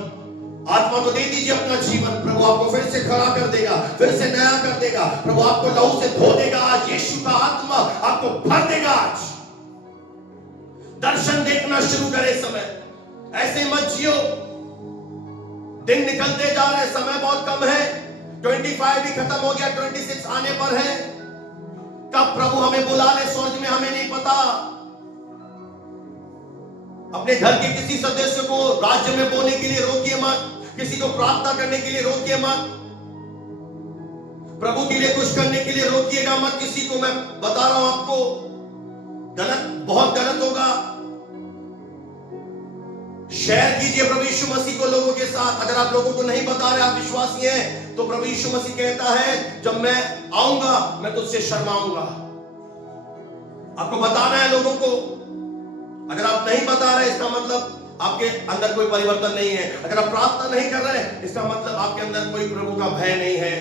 आत्मा को दे दीजिए अपना जीवन। प्रभु आपको फिर से खड़ा कर देगा, फिर से नया कर देगा। प्रभु आपको लहू से धो देगा आज। यीशु का आत्मा आपको भर देगा आज। दर्शन देखना शुरू करें। समय ऐसे मत जियो, दिन निकलते जा रहे, समय बहुत कम है। 25 भी खत्म हो गया, 26 आने पर है। कब प्रभु हमें बुला ले स्वर्ग में हमें नहीं पता। अपने घर के किसी सदस्य को राज्य में बोलने के लिए रोकिए मत, किसी को प्रार्थना करने के लिए रोकिए मत, प्रभु के लिए कुछ करने के लिए रोकिएगा मत किसी को। मैं बता रहा हूं आपको, गलत, बहुत गलत होगा। शेयर कीजिए प्रभु यीशु मसीह को लोगों के साथ। अगर आप लोगों को नहीं बता रहे, आप विश्वासी हैं, तो प्रभु यीशु मसीह कहता है, जब मैं आऊंगा मैं तुझसे शर्माऊंगा। आपको बताना है लोगों को। अगर आप नहीं बता रहे, इसका मतलब आपके अंदर कोई परिवर्तन नहीं है। अगर आप प्रार्थना नहीं कर रहे, इसका मतलब आपके अंदर कोई प्रभु का भय नहीं है।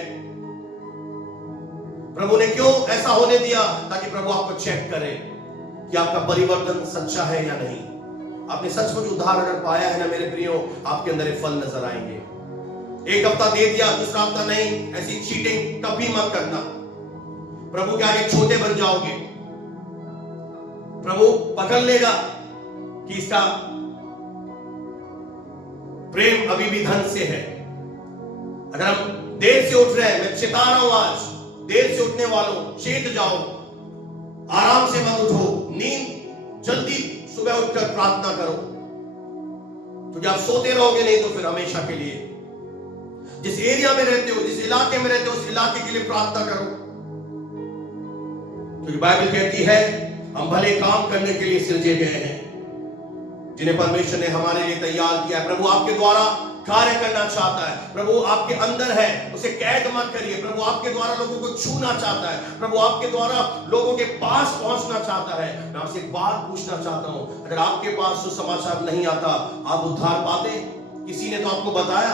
प्रभु ने क्यों ऐसा होने दिया? ताकि प्रभु आपको चेक करे कि आपका परिवर्तन सच्चा है या नहीं। आपने सचमुच उद्धार अगर पाया है ना मेरे प्रियो, आपके अंदर फल नजर आएंगे। एक हफ्ता दे दिया, दूसरा हफ्ता नहीं, ऐसी चीटिंग कभी मत करना। प्रभु के आगे छोटे बन जाओगे। प्रभु पकड़ लेगा कि इसका प्रेम अभी भी धन से है। अगर हम देर से उठ रहे हैं, मैं चेता रहा हूं आज, देर से उठने वालों चेत जाओ, आराम से मत उठो, नींद जल्दी सुबह उठकर प्रार्थना करो, क्योंकि आप सोते रहोगे नहीं तो फिर हमेशा के लिए। जिस एरिया में रहते हो, जिस इलाके में रहते हो, उस इलाके के लिए प्रार्थना करो, क्योंकि बाइबल कहती है हम भले काम करने के लिए सृजे गए हैं, जिन्हें परमेश्वर ने हमारे लिए तैयार किया है। प्रभु आपके द्वारा कार्य करना चाहता है। प्रभु आपके अंदर है, उसे कैद मत करिए। प्रभु आपके द्वारा लोगों को छूना चाहता है। प्रभु आपके द्वारा लोगों के पास पहुंचना चाहता है। मैं आपसे एक बात पूछना चाहता हूं, अगर आपके पास सुसमाचार नहीं आता, आप उद्धार पाते? किसी ने तो आपको बताया,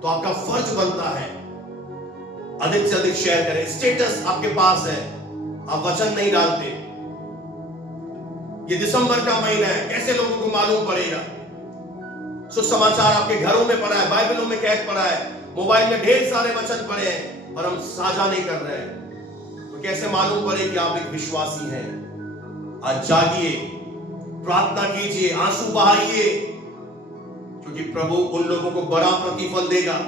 तो आपका फर्ज बनता है अधिक से अधिक शेयर करें। स्टेटस आपके पास है, आप वचन नहीं डालते। ये दिसंबर का महीना है, कैसे लोगों को मालूम पड़ेगा? सुसमाचार आपके घरों में पड़ा है, बाइबलों में कैद पड़ा है, मोबाइल में ढेर सारे वचन पड़े हैं, और हम साझा नहीं कर रहे हैं, तो कैसे मालूम पड़े कि आप एक विश्वासी हैं? आज जागिए, प्रार्थना कीजिए, आंसू बहाइए, क्योंकि प्रभु उन लोगों को बड़ा प्रतिफल देगा।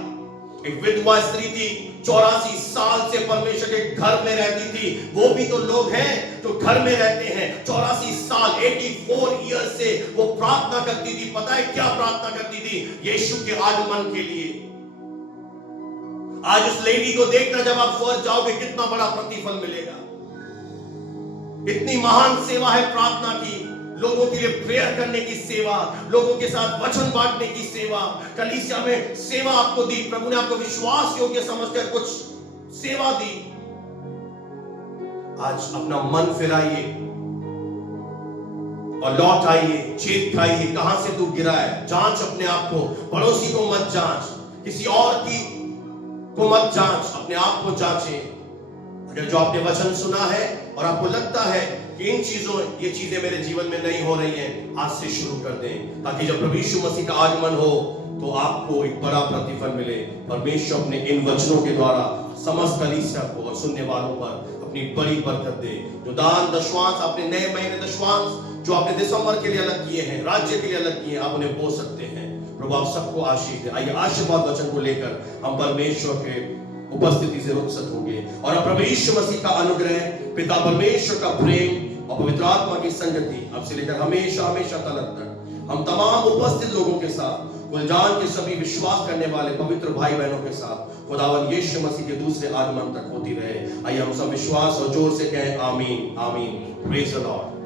एक विधवा स्त्री थी, 84 साल से परमेश्वर के घर में रहती थी। वो भी तो लोग हैं जो घर में रहते हैं। 84 साल, 84 ईयर्स से वो प्रार्थना करती थी। पता है क्या प्रार्थना करती थी? यीशु के आगमन के लिए। आज उस लेडी को देखकर जब आप स्वर्ग जाओगे, कितना बड़ा प्रतिफल मिलेगा। इतनी महान सेवा है प्रार्थना की, लोगों के लिए प्रेयर करने की सेवा, लोगों के साथ वचन बांटने की सेवा। कलीसिया में सेवा आपको दी, प्रभु ने आपको विश्वास योग्य समझकर कुछ सेवा दी। आज अपना मन फिराइए और लौट आइए, चेत खाइए, कहां से तू गिरा है। जांच अपने आप को, पड़ोसी को मत जांच, किसी और की को मत जांच, अपने आप को जांचें। अगर जो आपने वचन सुना है और आपको लगता है कि ये चीजें मेरे जीवन में नहीं हो रही हैं, आज से शुरू कर दें, ताकि जब प्रभु यीशु मसीह का आगमन हो तो आपको एक बड़ा प्रतिफल मिले। परमेश्वर अपने इन वचनों के द्वारा समस्त कलीसिया को और सुनने वालों पर अपनी बड़ी बरकत दे। जो दान दशवांश, अपने नए महीने दशवांश जो आपने दिसंबर के लिए अलग किए हैं, राज्य के लिए अलग किए हैं, आप उन्हें बो सकते हैं। प्रभु आप सबको आशीष दे। आइए आशीर्वाद वचन को लेकर हम परमेश्वर के उपस्थिति से रुखसत होंगे और अब प्रभु यीशु मसीह का अनुग्रह, पिता परमेश्वर का प्रेम और पवित्र आत्मा की संगति अब से लेकर हमेशा हमेशा तलक तक हम तमाम उपस्थित लोगों के साथ, गुलजान के सभी विश्वास करने वाले पवित्र भाई बहनों के साथ खुदावन यीशु मसीह के दूसरे आगमन तक होती रहे। आइए हम सब विश्वास और जोर से कहें आमीन आमीन। Praise the Lord.